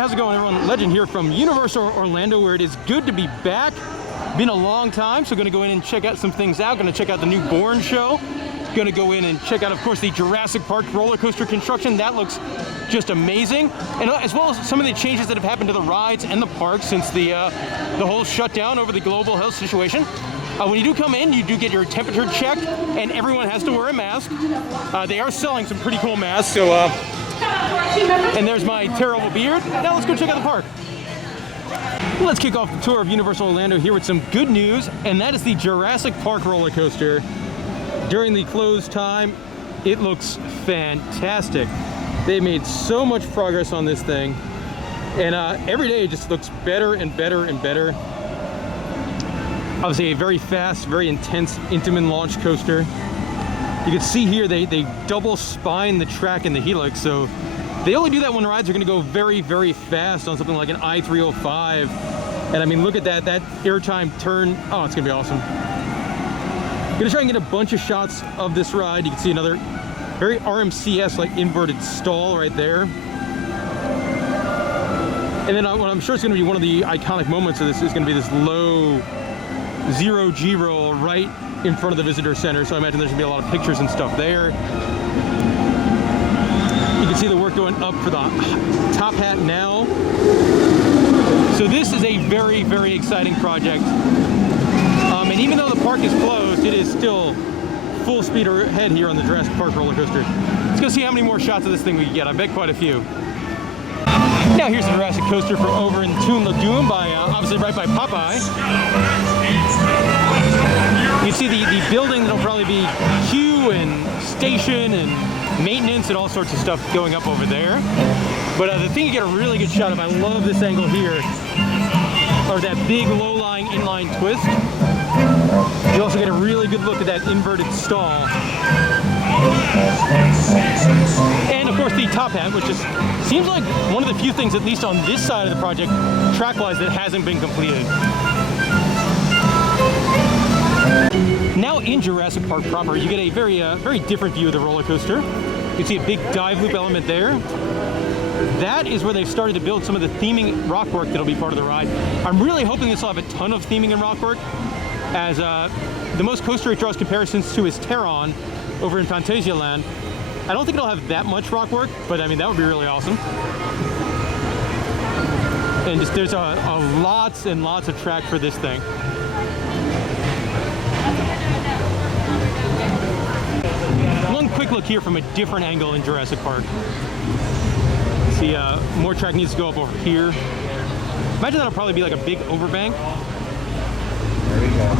how's it going, everyone? Legend here from Universal Orlando, where it is good to be back. Been a long time, so gonna go in and check out some things out. Gonna check out the new Bourne show. Gonna go in and check out, of course, the Jurassic Park roller coaster construction. That looks just amazing. And as well as some of the changes that have happened to the rides and the park since the whole shutdown over the global health situation. When you do come in, you do get your temperature checked, and everyone has to wear a mask. They are selling some pretty cool masks, so and there's my terrible beard. Now let's go check out the park. Let's kick off the tour of Universal Orlando here with some good news, and that is the Jurassic Park roller coaster. During the closed time, it looks fantastic. They made so much progress on this thing, and every day it just looks better and better and better. Obviously a very fast, very intense Intamin launch coaster. You can see here they double spine the track in the helix, so they only do that when rides are going to go very, very fast on something like an I-305. And I mean, look at that airtime turn. Oh, it's going to be awesome. I'm going to try and get a bunch of shots of this ride. You can see another very RMCS like inverted stall right there. And then what I'm sure is going to be one of the iconic moments of this is going to be this low zero G roll right in front of the visitor center. So I imagine there's going to be a lot of pictures and stuff there. You can see the work going up for the top hat now. So this is a very, very exciting project. And even though the park is closed, it is still full speed ahead here on the Jurassic Park roller coaster. Let's go see how many more shots of this thing we can get. I bet quite a few. Now here's the Jurassic coaster from over in Toon Lagoon, obviously right by Popeye. You can see the building. There'll probably be queue and station and maintenance and all sorts of stuff going up over there. But the thing you get a really good shot of, I love this angle here, or that big low-lying inline twist. You also get a really good look at that inverted stall. And of course the top hat, which just seems like one of the few things, at least on this side of the project, track-wise, that hasn't been completed. Now in Jurassic Park proper, you get a very different view of the roller coaster. You can see a big dive loop element there. That is where they've started to build some of the theming rock work that'll be part of the ride. I'm really hoping this will have a ton of theming and rock work, as the most coaster it draws comparisons to is Terron over in Phantasialand. I don't think it'll have that much rock work, but I mean, that would be really awesome. And just there's lots and lots of track for this thing. One quick look here from a different angle in Jurassic Park. See, more track needs to go up over here. Imagine that'll probably be like a big overbank. There we go.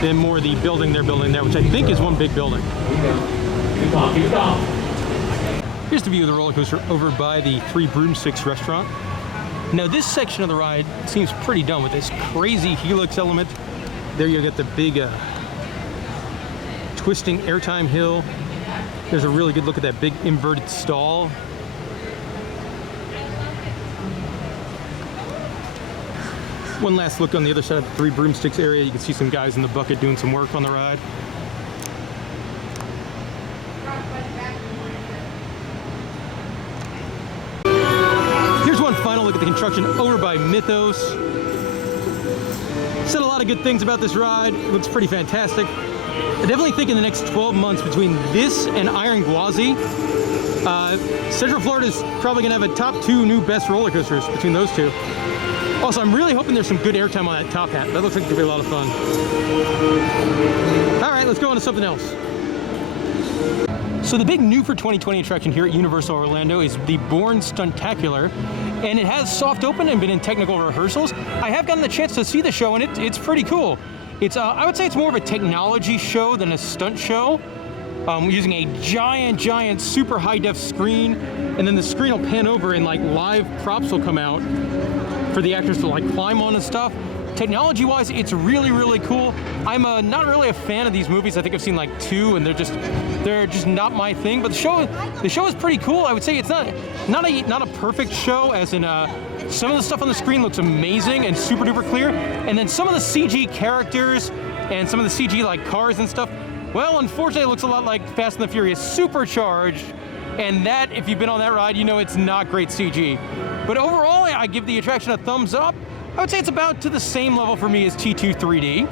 Then more the building they're building there, which I think is one big building. Here's the view of the roller coaster over by the Three Broomsticks restaurant. Now this section of the ride seems pretty done with this crazy helix element. There you get the big twisting airtime hill. There's a really good look at that big inverted stall. One last look on the other side of the Three Broomsticks area. You can see some guys in the bucket doing some work on the ride. Here's one final look at the construction over by Mythos. Said a lot of good things about this ride. It looks pretty fantastic. I definitely think in the next 12 months between this and Iron Gwazi, Central Florida is probably going to have a top 2 new best roller coasters between those two. Also, I'm really hoping there's some good airtime on that top hat. That looks like it could be a lot of fun. All right, let's go on to something else. So the big new for 2020 attraction here at Universal Orlando is the Bourne Stuntacular, and it has soft opened and been in technical rehearsals. I have gotten the chance to see the show, and it's pretty cool. It's I would say it's more of a technology show than a stunt show. Using a giant, super high-def screen, and then the screen will pan over and like live props will come out for the actors to like climb on and stuff. Technology-wise, it's really, really cool. I'm not really a fan of these movies. I think I've seen like 2, and they're just not my thing. But the show is pretty cool. I would say it's not a perfect show, as in some of the stuff on the screen looks amazing and super duper clear, and then some of the CG characters and some of the CG like cars and stuff, well, unfortunately, it looks a lot like Fast and the Furious Supercharged, And that, if you've been on that ride, you know it's not great CG. But overall, I give the attraction a thumbs up. I would say it's about to the same level for me as T2 3D,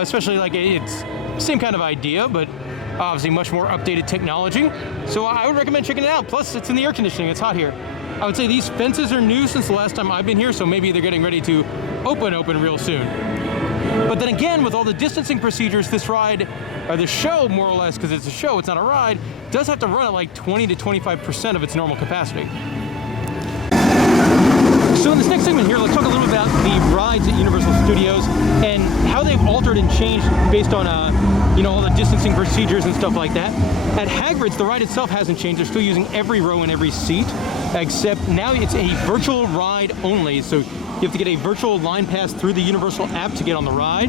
especially like it's same kind of idea, but obviously much more updated technology. So I would recommend checking it out. Plus, it's in the air conditioning. It's hot here. I would say these fences are new since the last time I've been here, so maybe they're getting ready to open real soon. But then again, with all the distancing procedures, this ride, or the show more or less, because it's a show, it's not a ride, does have to run at like 20 to 25% of its normal capacity. So in this next segment here, let's talk a little bit about the rides at Universal Studios and how they've altered and changed based on, you know, all the distancing procedures and stuff like that. At Hagrids, the ride itself hasn't changed. They're still using every row and every seat, except now it's a virtual ride only. So you have to get a virtual line pass through the Universal app to get on the ride.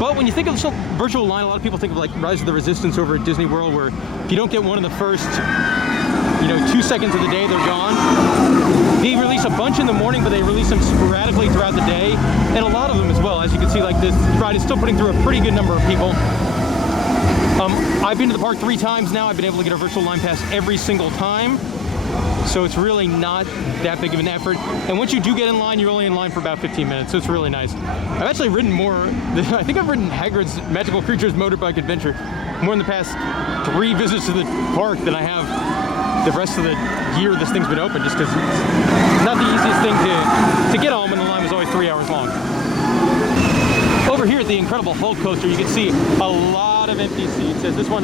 But when you think of virtual line, a lot of people think of like Rise of the Resistance over at Disney World, where if you don't get one in the first, you know, 2 seconds of the day, they're gone. They release a bunch in the morning, but they release them sporadically throughout the day, and a lot of them as well. As you can see, like this ride is still putting through a pretty good number of people. I've been to the park 3 times now. I've been able to get a virtual line pass every single time. So it's really not that big of an effort. And once you do get in line, you're only in line for about 15 minutes, so it's really nice. I've actually ridden more I think I've ridden Hagrid's Magical Creatures Motorbike Adventure more in the past 3 visits to the park than I have the rest of the year this thing's been open, just because it's not the easiest thing to get on when the line was always 3 hours long. Over here at the Incredible Hulk coaster, you can see a lot of empty seats, as this one,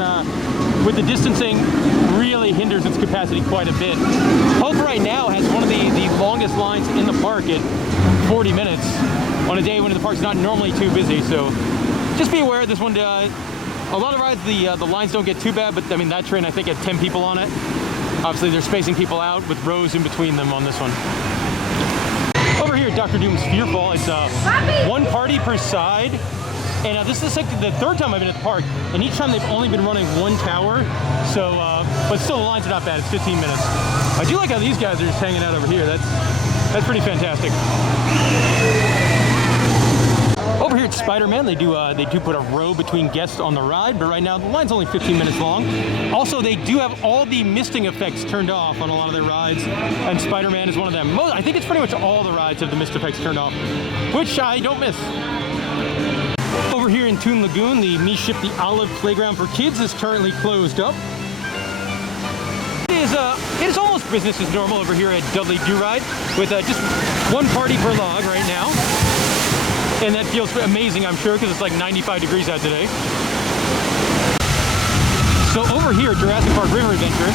with the distancing, really hinders its capacity quite a bit. Hulk right now has one of the longest lines in the park at 40 minutes on a day when the park's not normally too busy, so just be aware this one, a lot of rides, the lines don't get too bad, but I mean, that train I think had 10 people on it. Obviously they're spacing people out with rows in between them on this one. Over here at Dr. Doom's Fearfall, it's 1 party per side. And this is the 3rd time I've been at the park, and each time they've only been running 1 tower. So, but still the lines are not bad. It's 15 minutes. I do like how these guys are just hanging out over here. That's pretty fantastic. Over here at SpiderMan, they do put a row between guests on the ride, but right now the line's only 15 minutes long. Also, they do have all the misting effects turned off on a lot of their rides, and SpiderMan is one of them. I think it's pretty much all the rides have the mist effects turned off, which I don't miss. Over here in Toon Lagoon, the Me Ship the Olive Playground for Kids is currently closed up. It is almost business as normal over here at Dudley Do Ride, with just 1 party per log right now. And that feels amazing, I'm sure, because it's like 95 degrees out today. So over here at Jurassic Park River Adventure,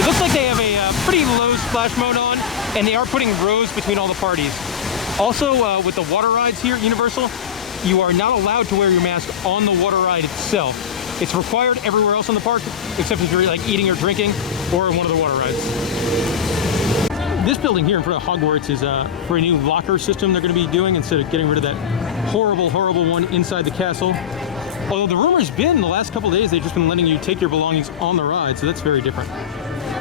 it looks like they have a pretty low splash mode on, and they are putting rows between all the parties. Also, with the water rides here at Universal, you are not allowed to wear your mask on the water ride itself. It's required everywhere else in the park, except if you're like eating or drinking, or in one of the water rides. This building here in front of Hogwarts is for a new locker system they're going to be doing instead of getting rid of that horrible, horrible one inside the castle. Although the rumor's been the last couple of days they've just been letting you take your belongings on the ride, so that's very different.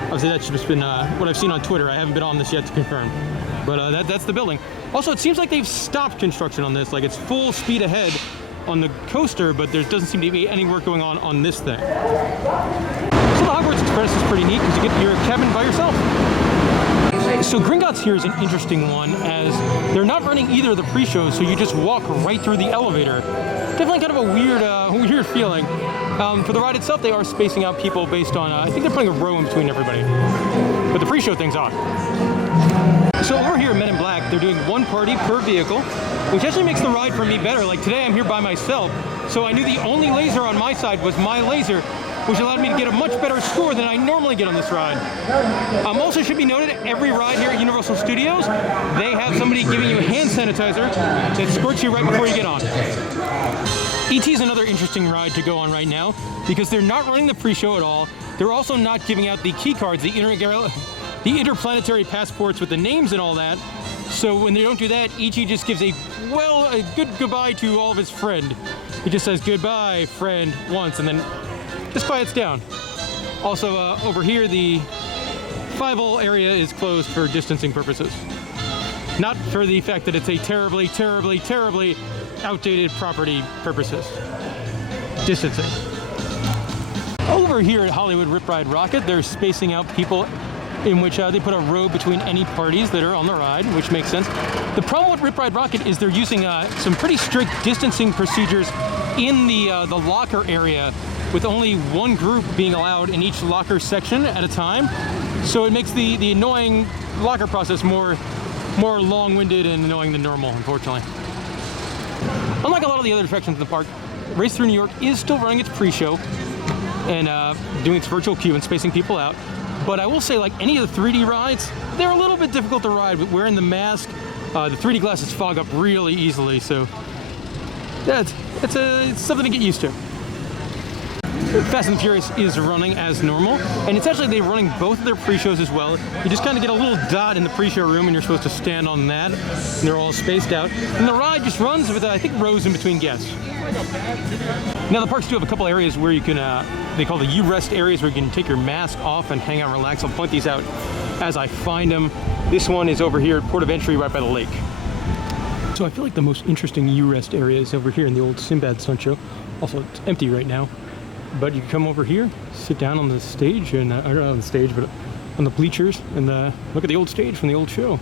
Obviously that's just been what I've seen on Twitter. I haven't been on this yet to confirm. But that's the building. Also, it seems like they've stopped construction on this. Like, it's full speed ahead on the coaster, but there doesn't seem to be any work going on this thing. So the Hogwarts Express is pretty neat because you get your cabin by yourself. So Gringots here is an interesting one, as they're not running either of the pre-shows, so you just walk right through the elevator. Definitely kind of a weird feeling. For the ride itself, they are spacing out people based on, I think they're putting a row in between everybody. But the pre-show thing's on. So over here at Men in Black, they're doing 1 party per vehicle, which actually makes the ride for me better. Like today I'm here by myself, so I knew the only laser on my side was my laser, which allowed me to get a much better score than I normally get on this ride. Also should be noted, every ride here at Universal Studios, they have somebody giving you hand sanitizer that squirts you right before you get on. ET is another interesting ride to go on right now, because they're not running the pre-show at all. They're also not giving out the key cards, the interplanetary passports with the names and all that. So when they don't do that, Ichi just gives a good goodbye to all of his friend. He just says goodbye, friend, once, and then just quiets down. Also, over here, the Fievel area is closed for distancing purposes. Not for the fact that it's a terribly, terribly, terribly outdated property purposes. Distancing. Over here at Hollywood Ride Rockit, they're spacing out people in which they put a row between any parties that are on the ride, which makes sense. The problem with Ride Rockit is they're using some pretty strict distancing procedures in the locker area, with only one group being allowed in each locker section at a time. So it makes the annoying locker process more long-winded and annoying than normal, unfortunately. Unlike a lot of the other attractions in the park, Race Through New York is still running its pre-show and doing its virtual queue and spacing people out. But I will say, like any of the 3D rides, they're a little bit difficult to ride with wearing the mask. The 3D glasses fog up really easily, so it's something to get used to. Fast and Furious is running as normal, and it's actually, they're running both of their pre-shows as well. You just kind of get a little dot in the pre-show room, and you're supposed to stand on that, and they're all spaced out. And the ride just runs with, I think, rows in between guests. Now, the parks do have a couple areas where you can, they call the U-Rest areas, where you can take your mask off and hang out and relax. I'll point these out as I find them. This one is over here at Port of Entry, right by the lake. So I feel like the most interesting U-Rest area is over here in the old Sinbad Stunt Show. Also, it's empty right now. But you can come over here, sit down on the stage, and or not on the stage, but on the bleachers, and look at the old stage from the old show.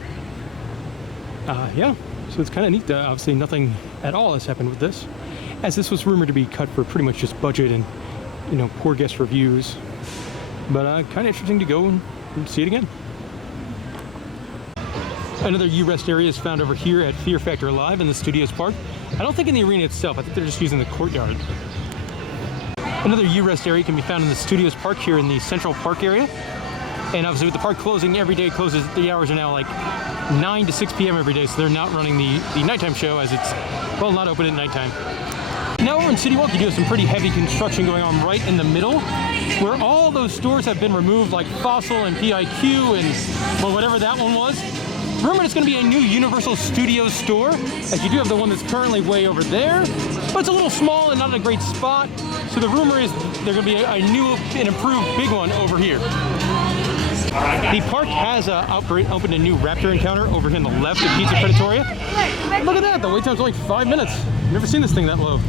Yeah, so it's kind of neat. Obviously, nothing at all has happened with this, as this was rumored to be cut for pretty much just budget and, you know, poor guest reviews. But kind of interesting to go and see it again. Another U-Rest area is found over here at Fear Factor Live in the Studios Park. I don't think in the arena itself. I think they're just using the courtyard. Another U-Rest area can be found in the Studios Park here in the Central Park area. And obviously with the park closing every day, closes, the hours are now like 9 to 6 p.m. every day, so they're not running the nighttime show, as it's, well, not open at nighttime. Now over in CityWalk, you do have some pretty heavy construction going on right in the middle, where all those stores have been removed, like Fossil and PIQ and, well, whatever that one was. Rumored it's going to be a new Universal Studios store, as you do have the one that's currently way over there, but it's a little small and not in a great spot. So the rumor is there's going to be a new and improved big one over here. The park has opened a new Raptor Encounter over here on the left of Pizza Predatoria. Look at that, the wait time's only 5 minutes. Never seen this thing that low.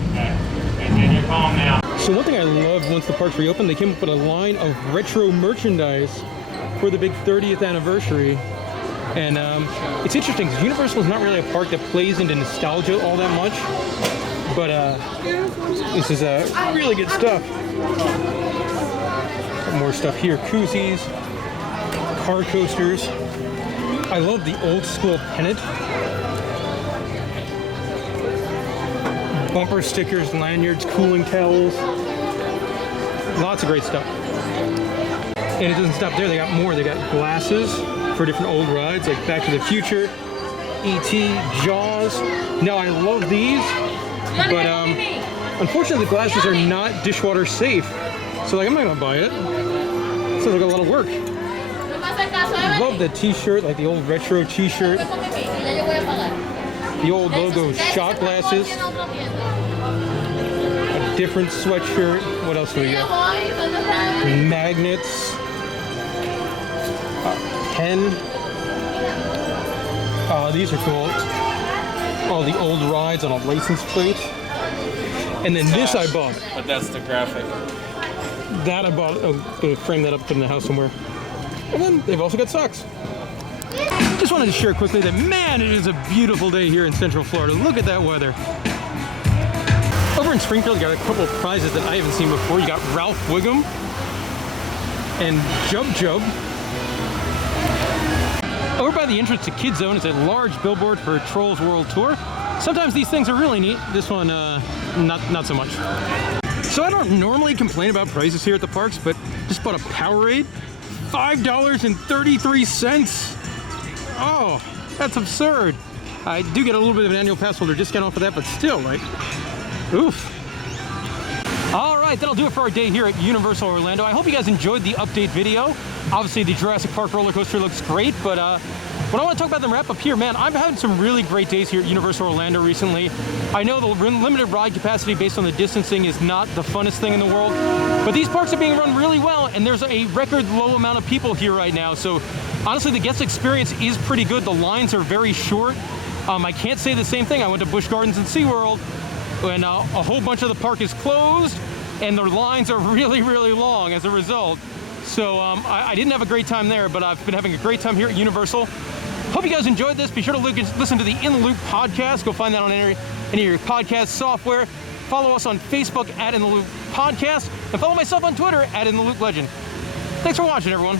So one thing I loved once the parks reopened, they came up with a line of retro merchandise for the big 30th anniversary. And it's interesting because Universal is not really a park that plays into nostalgia all that much, but this is really good stuff. More stuff here, koozies, car coasters. I love the old school pennant. Bumper stickers, lanyards, cooling towels. Lots of great stuff. And it doesn't stop there, they got more. They got glasses for different old rides, like Back to the Future, E.T., Jaws. Now, I love these, but unfortunately the glasses are not dishwater safe. So like, I'm not gonna buy it. Sounds like a lot of work. Love the t-shirt, like the old retro t-shirt. The old logo shot glasses. A different sweatshirt. What else do we got? Magnets. Pen. These are cool. All the old rides on a license plate. And then this I bought. But that's the graphic. That I bought. I'm gonna frame that up, put in the house somewhere. And then they've also got socks. Just wanted to share quickly that, man, it is a beautiful day here in Central Florida. Look at that weather. Over in Springfield, you got a couple of prizes that I haven't seen before. You got Ralph Wiggum and Jub Jub. Over by the entrance to Kid Zone is a large billboard for Trolls World Tour. Sometimes these things are really neat. This one, not so much. So I don't normally complain about prices here at the parks, but just bought a Powerade, $5.33. Oh, that's absurd. I do get a little bit of an annual pass holder discount off of that, but still, like, oof. All right, that'll do it for our day here at Universal Orlando. I hope you guys enjoyed the update video. Obviously, the Jurassic Park roller coaster looks great, but what I want to talk about the wrap up here, man, I've had some really great days here at Universal Orlando recently. I know the limited ride capacity based on the distancing is not the funnest thing in the world, but these parks are being run really well, and there's a record low amount of people here right now. So honestly, the guest experience is pretty good. The lines are very short. I can't say the same thing. I went to Busch Gardens and SeaWorld, and a whole bunch of the park is closed, and the lines are really, really long as a result. So I didn't have a great time there, but I've been having a great time here at Universal. Hope you guys enjoyed this. Be sure to listen to the In the Loop podcast. Go find that on any of your podcast software. Follow us on Facebook at In the Loop Podcast, and follow myself on Twitter at In the Loop Legend. Thanks for watching, everyone.